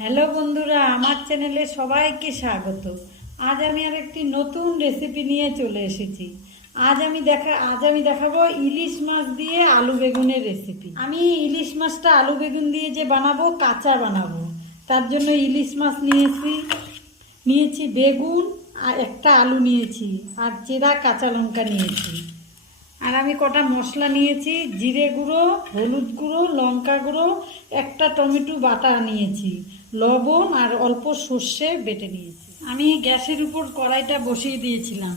Hello বন্ধুরা, আমার চ্যানেলে সবাইকে স্বাগত। আজ আমি আর একটি নতুন রেসিপি নিয়ে চলে এসেছি। আজ আমি দেখাবো ইলিশ মাছ দিয়ে আলু বেগুনের রেসিপি। আমি ইলিশ মাছটা আলু বেগুন দিয়ে যে বানাবো, কাঁচা বানাবো। তার জন্য ইলিশ মাছ নিয়েছি বেগুন আর একটা আলু নিয়েছি আর চেরা কাঁচা লঙ্কা নিয়েছি। আর আমি কটা মশলা নিয়েছি, জিরে গুঁড়ো, হলুদ গুঁড়ো, লঙ্কা গুঁড়ো, একটা টমেটো বাটা নিয়েছি, লবণ আর অল্প সর্ষে বেটে নিয়েছি। আমি গ্যাসের উপর কড়াইটা বসিয়ে দিয়েছিলাম।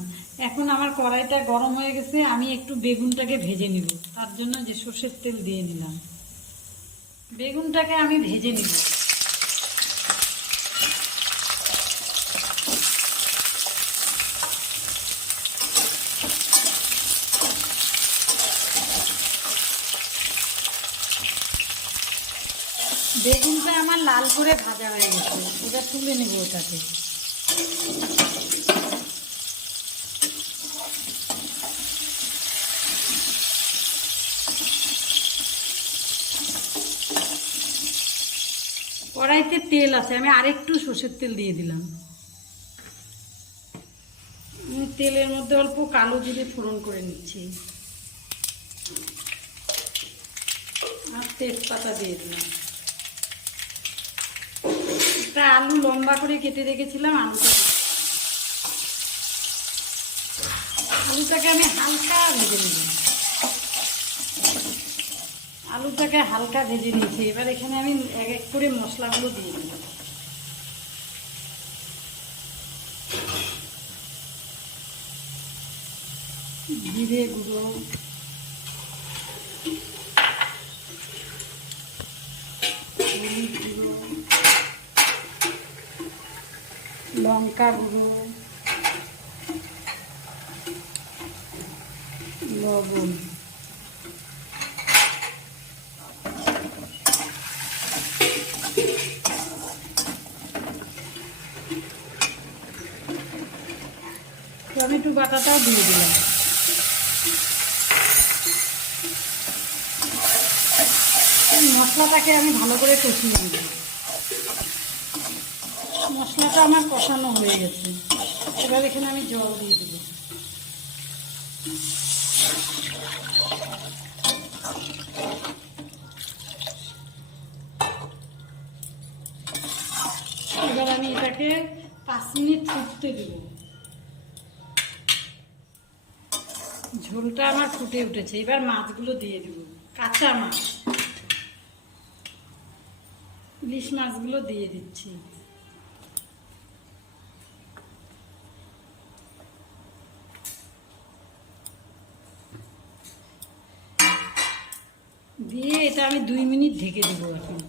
এখন আমার কড়াইটা গরম হয়ে গেছে, আমি একটু বেগুনটাকে ভেজে নিব। তার জন্য যে সর্ষের তেল দিয়ে নিলাম, বেগুনটাকে আমি ভেজে নিব। বেগুনটা আমার লাল করে ভাজা হয়ে গেছে, এটা তুলে নেব। ওটাকে কড়াইতে তেল আছে, আমি আরেকটু সর্ষের তেল দিয়ে দিলাম। তেলের মধ্যে অল্প কালো জিরে ফোড়ন করে নিচ্ছি আর তেজপাতা দিয়ে দিলাম। একটা আলু লম্বা করে কেটে রেখেছিলাম, আলুটাকে আমি হালকা ভেজে নিব। আলুটাকে হালকা ভেজে নিয়েছি। এবার এখানে আমি এক এক করে মশলাগুলো দিয়ে দিলাম। জিরে গুঁড়ো, হলুদ গুঁড়ো, লঙ্কা গুঁড়ো, লবণ, টমেটো বাটাটাও দিয়ে দিলাম। মশলাটাকে আমি ভালো করে কষিয়ে নিব। মশলাটা আমার কষানো হয়ে গেছে। এবার এখানে আমি জল দিয়ে দেব। এবার আমি এটাকে 5 মিনিট ফুটতে দেব। ঝোলটা আমার ফুটে উঠেছে। এবার মাছগুলো দিয়ে দেব। কাঁচা মাছ, ইলিশ মাছগুলো দিয়ে দিচ্ছি। দিয়ে এটা আমি 2 মিনিট ঢেকে দেবো। এখন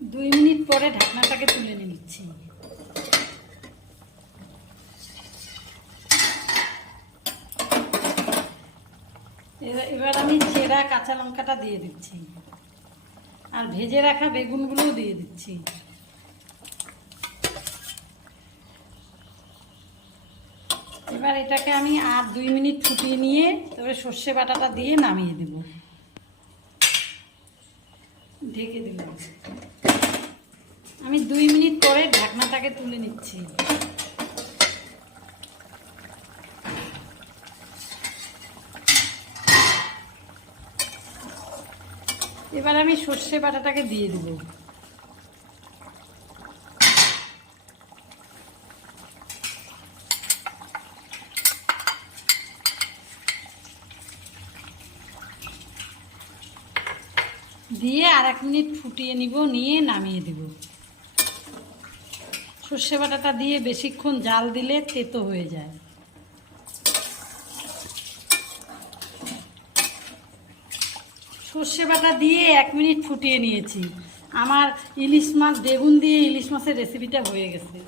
2 মিনিট পরে ঢাকনাটাকে তুলে নিচ্ছি। এবার আমি চেরা কাঁচা লঙ্কাটা দিয়ে দিচ্ছি আর ভেজে রাখা বেগুনগুলোও দিয়ে দিচ্ছি। এবার এটাকে আমি আর 2 মিনিট ফুটিয়ে নিয়ে তবে সর্ষে বাটাটা দিয়ে নামিয়ে দেব। ঢেকে দিলাম। আমি 2 মিনিট পরে ঢাকনাটাকে তুলে নিচ্ছি। এবার আমি সর্ষে বাটাটাকে দিয়ে দেব। দিয়ে আর 1 মিনিট ফুটিয়ে নিব, নিয়ে নামিয়ে দেব। সর্ষে বাটাটা দিয়ে বেশিক্ষণ জাল দিলে তেতো হয়ে যায়। সর্ষে বাটা দিয়ে 1 মিনিট ফুটিয়ে নিয়েছি। আমার ইলিশ মাছ বেগুন দিয়ে ইলিশ মাছের রেসিপিটা হয়ে গেছে।